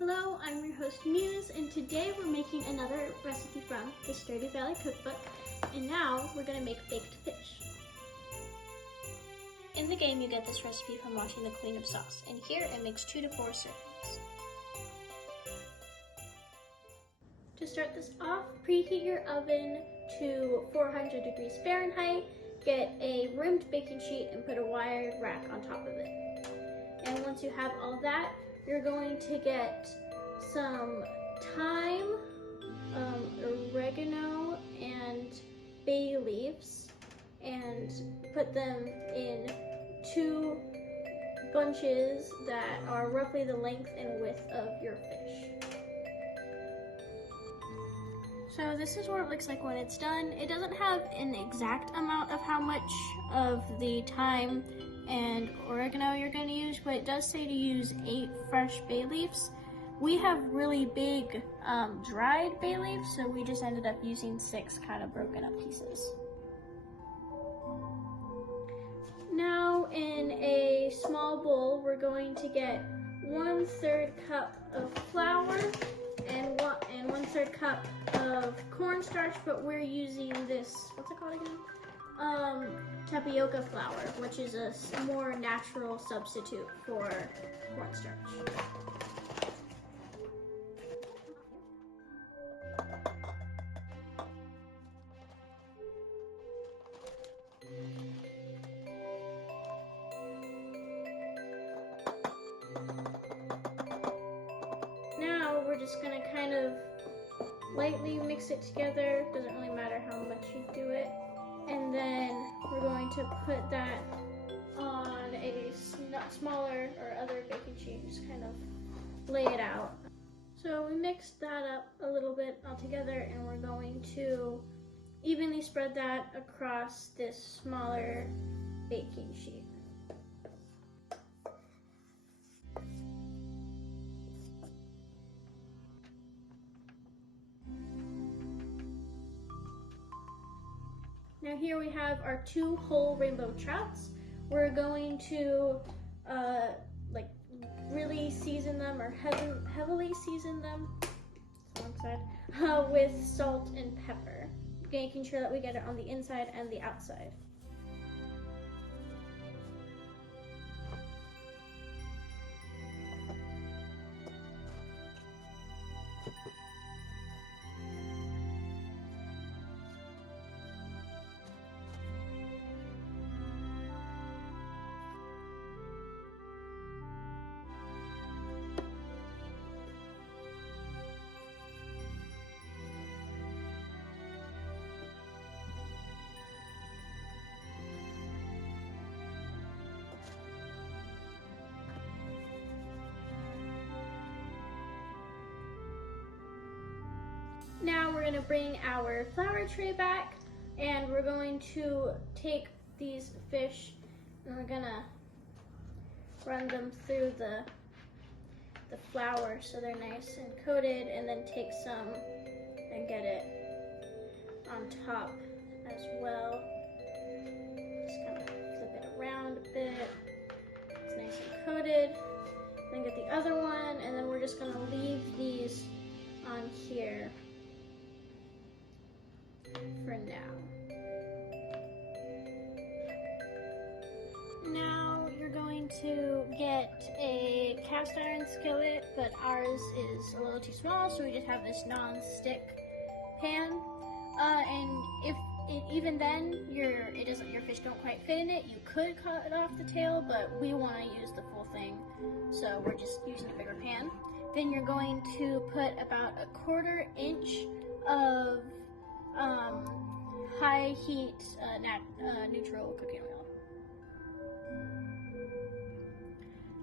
Hello, I'm your host Muse, and today we're making another recipe from the Stardew Valley cookbook, and now we're going to make baked fish. In the game you get this recipe from watching the Queen of Sauce, and here it makes 2 to 4 servings. To start this off, preheat your oven to 400 degrees Fahrenheit, get a rimmed baking sheet and put a wired rack on top of it. And once you have all that, you're going to get some thyme, oregano, and bay leaves, and put them in 2 bunches that are roughly the length and width of your fish. So this is what it looks like when it's done. It doesn't have an exact amount of how much of the thyme and oregano you're going to use, but it does say to use 8 fresh bay leaves. We have really big dried bay leaves, so we just ended up using 6 kind of broken up pieces. Now in a small bowl, we're going to get 1/3 cup of flour and 1/3 cup of cornstarch, but we're using this, what's it called again? Tapioca flour, which is a more natural substitute for cornstarch. Now we're just gonna kind of lightly mix it together. Doesn't really matter how much you do it. And then we're going to put that on a smaller or other baking sheet, just kind of lay it out. So we mixed that up a little bit all together, and we're going to evenly spread that across this smaller baking sheet. Now here we have our 2 whole rainbow trouts. We're going to really season them, or heavily season them, with salt and pepper, making sure that we get it on the inside and the outside. Now we're going to bring our flour tray back, and we're going to take these fish and we're going to run them through the flour so they're nice and coated, and then take some and get it on top as well. Just kind of flip it around a bit. It's nice and coated. Then get the other one, and then we're just going to leave these on here for now. Now you're going to get a cast iron skillet, but ours is a little too small, so we just have this non-stick pan. And if even then your fish don't quite fit in it, you could cut off the tail, but we want to use the full thing, so we're just using a bigger pan. Then you're going to put about 1/4 inch of high heat neutral cooking oil.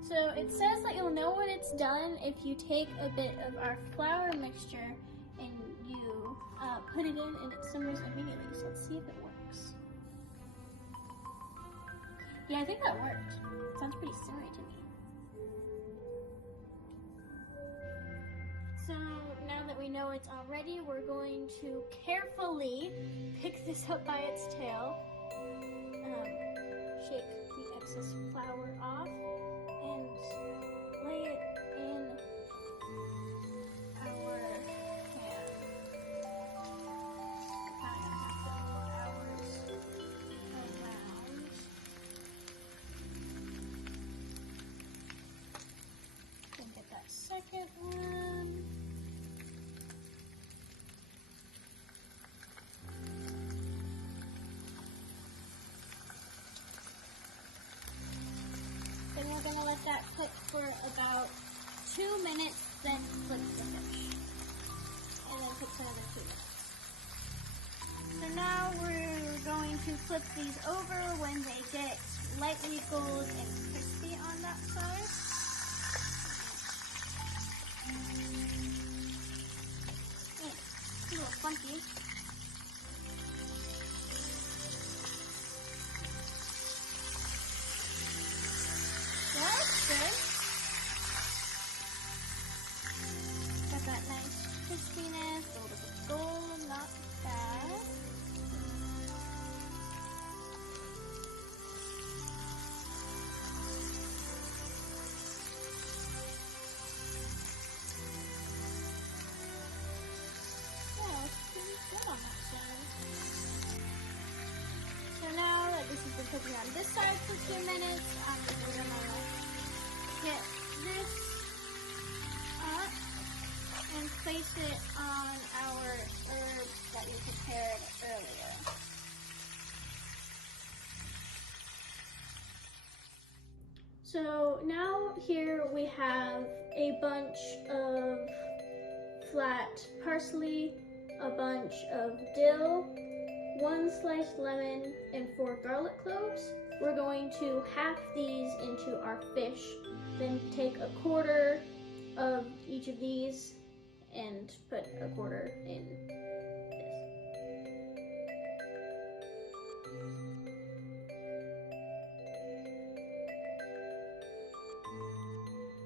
So it says that you'll know when it's done if you take a bit of our flour mixture and you put it in, and it simmers immediately. So let's see if it works. Yeah, I think that worked. It sounds pretty simmery to me. So now that we know it's all ready, we're going to carefully pick this up by its tail, shake the excess flour off, and lay it in second one. Then we're going to let that cook for about 2 minutes, then flip the fish. And then cook for another 2 minutes. So now we're going to flip these over when they get lightly gold and crispy on that side. It's a little funky. That's good. Got that nice crispiness, a little bit of gold, not bad. Yeah, it's pretty good on that side. So now that this has been cooking on this side for 2 minutes, we're gonna get this up and place it on our herbs that we prepared earlier. So now here we have a bunch of flat parsley, a bunch of dill, 1 sliced lemon, and 4 garlic cloves. We're going to half these into our fish, then take a quarter of each of these and put a quarter in this.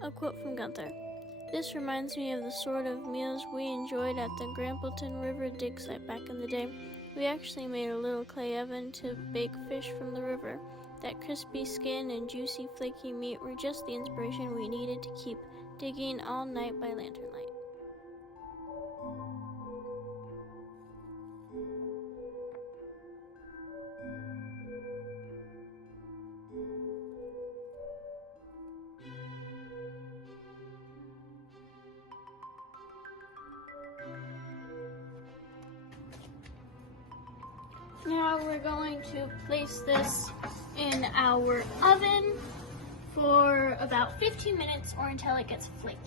A quote from Gunther. This reminds me of the sort of meals we enjoyed at the Grampleton River dig site back in the day. We actually made a little clay oven to bake fish from the river. That crispy skin and juicy flaky meat were just the inspiration we needed to keep digging all night by lantern light. Now we're going to place this in our oven for about 15 minutes or until it gets flaky.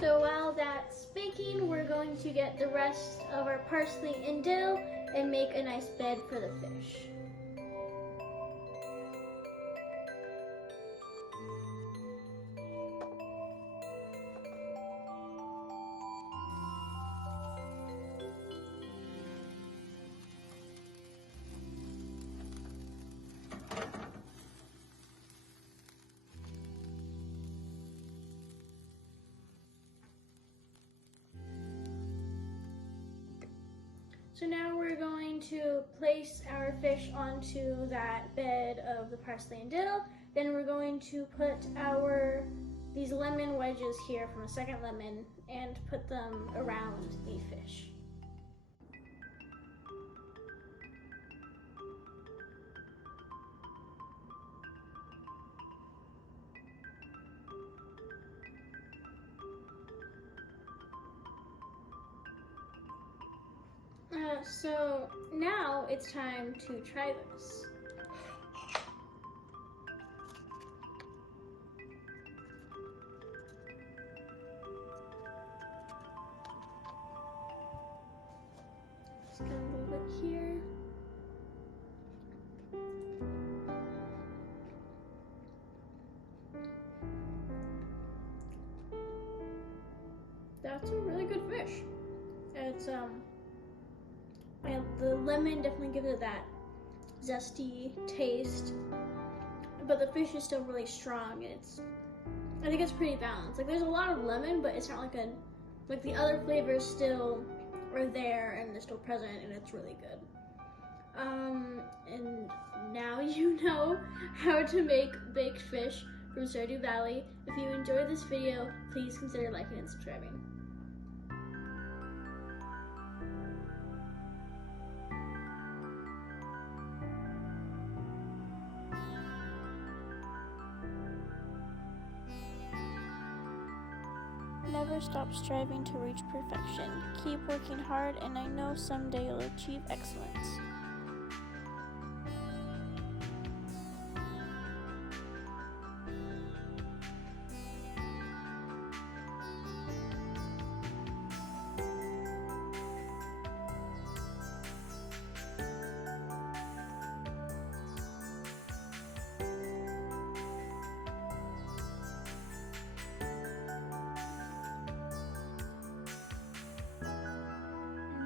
So while that's baking, we're going to get the rest of our parsley and dill and make a nice bed for the fish. So now we're going to place our fish onto that bed of the parsley and dill. Then we're going to put these lemon wedges here from a second lemon and put them around the fish. So now it's time to try this. Just got a little bit here. That's a really good fish. It's and the lemon definitely gives it that zesty taste, but the fish is still really strong. I think it's pretty balanced. Like, there's a lot of lemon, but it's not like the other flavors still are there and they're still present, and it's really good. And now you know how to make baked fish from Stardew Valley. If you enjoyed this video, please consider liking and subscribing. Never stop striving to reach perfection. Keep working hard, and I know someday you'll achieve excellence.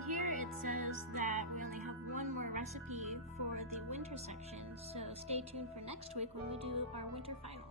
Here it says that we only have one more recipe for the winter section, so stay tuned for next week when we do our winter final.